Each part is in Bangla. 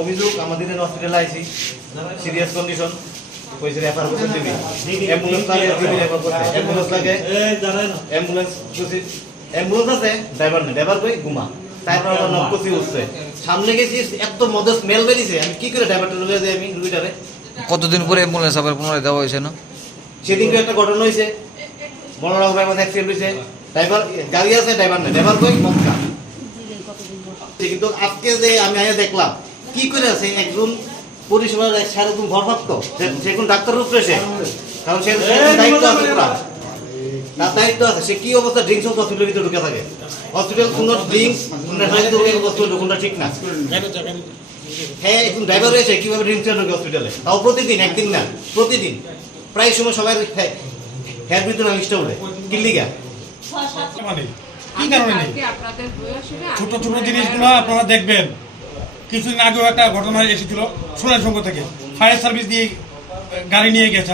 অভিযোগ আমাদের হসপিটালে আইছি সিরিয়াস কন্ডিশন কইছে রেফার করতে দিবি অ্যাম্বুলেন্স লাগে দিবি রেফার করতে অ্যাম্বুলেন্স লাগে অ্যাম্বুলেন্স কুছি অ্যাম্বুলেন্স আছে ড্রাইভার নেই ড্রাইভার কই ঘুমা তারপর আমরা নক কুছি উঠছে সামনে গেছি এত মদ স্মেল বেরিয়েছে আমি কি করে ড্রাইভারটা লয়ে যাই আমি রুগীটারে কতদিন পরে অ্যাম্বুলেন্স আবার পুনরায় দেওয়া হয়েছে না সেদিন একটা ঘটনা হয়েছে বড়রাও ভাই আমাদের অ্যাক্সিডেন্ট হয়েছে ড্রাইভার গাড়ি আছে ড্রাইভার নেই ড্রাইভার কই মক্কা কিন্তু আজকে যে আমি আয়া দেখলাম কি করে আছে একজন পরিষেবার সারাদিন ভরপ্রাপ্ত সে কোন ডাক্তারের উপরে সে কারণ সে দায়িত্ব আছে পুরা তার দায়িত্ব আছে সে কি অবস্থা ড্রিঙ্কস হসপিটালের ভিতরে ঢুকে থাকে হসপিটাল কোনো ড্রিঙ্কস কোনটা ঠিক না হ্যাঁ এখন ড্রাইভার রয়েছে কিভাবে ড্রিঙ্কস ঢুকে হসপিটালে তাও প্রতিদিন একদিন না প্রতিদিন প্রায় সময় সবাই হেয়ার ভিতরে আঙিসটা উঠে কিল্লিগা কি কারণে নেই ছোট ছোট জিনিসগুলো আপনারা দেখবেন কিছুদিন আগেও একটা ঘটনা এসেছিল সোনার সংঘ থেকে ফায়ার সার্ভিস দিয়ে গাড়ি নিয়ে গেছে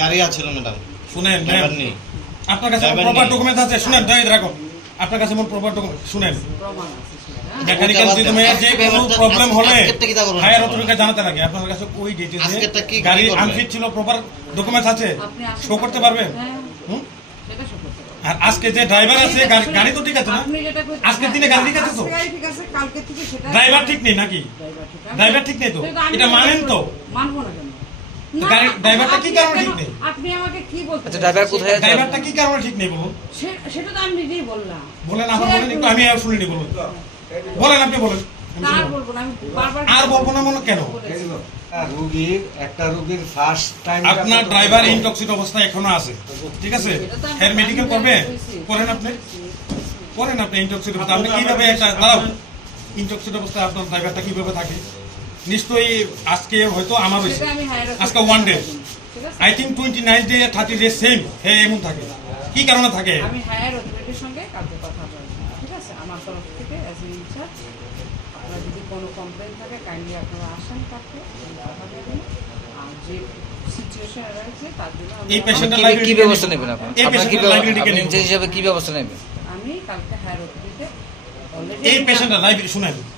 গাড়ি আছে ম্যাডাম শুনেন আপনার কাছে প্রপার ডকুমেন্ট আছে শুনেন রাখো আপনার কাছে প্রপার ডকুমেন্ট শুনেন মেকানিক্যাল সিস্টেমে যে কোনো প্রবলেম হলে ফায়ার অথরিটিকে জানাতে লাগে আপনার কাছে ওই ডিটেইলসে গাড়ি আনফিট ছিল প্রপার ডকুমেন্ট আছে শো করতে পারবেন আর আজকে যে ড্রাইভার আছে গাড়ি তো ঠিক আছে না আজকের দিনে গাড়ি ঠিক আছে তো ড্রাইভার ঠিক নেই নাকি ড্রাইভার ঠিক নেই তো এটা মানেন তো মানবো না কেন গাড়ি ড্রাইভারটা কি কারণে ঠিক নেই আপনি আমাকে কি বলতে আচ্ছা ড্রাইভার কোথায় আছে ড্রাইভারটা কি কারণে ঠিক নেই বলুন সেটা তো আমি নিজেই বললাম বলেন আমার বলেন একটু আমি আর শুনিনি বলুন বলেন আপনি বলেন আর বলবো না আমি বারবার আর বলবো না মনে কেন রোগীর ফার্স্ট টাইম আপনার ড্রাইভার ইনটক্সিক অবস্থায় এখনো আছে ঠিক আছে এর মেডিকেল করবে করেন আপনি ইনটক্সিক অবস্থা আপনি কিভাবে একটা দাঁড়াও ইনটক্সিক অবস্থায় আপনার ড্রাইভারটা কিভাবে থাকে নিশ্চয়ই আজকে হয়তো আমার হয়েছে আজকে 1 day I think 29 day 30 day same এমন থাকে কি কারণে থাকে আমি হায়ার অথরিটির সঙ্গে কালকে কথা বলবো ঠিক আছে আমার তরফ থেকে অ্যাজ এ ইনচার্জ আপনার যদি কোনো কমপ্লেইন থাকে কাইন্ডলি আপনারা আসেন কালকে কথা বলবেন আর যে সিচুয়েশন রয়েছে তার জন্য এই পেশেন্টের লাইফে কি ব্যবস্থা নেবেন আপনি হিসেবে কি ব্যবস্থা নেবেন আমি কালকে হায়ার অথরিটিতে এই পেশেন্টের লাইফ শুনেন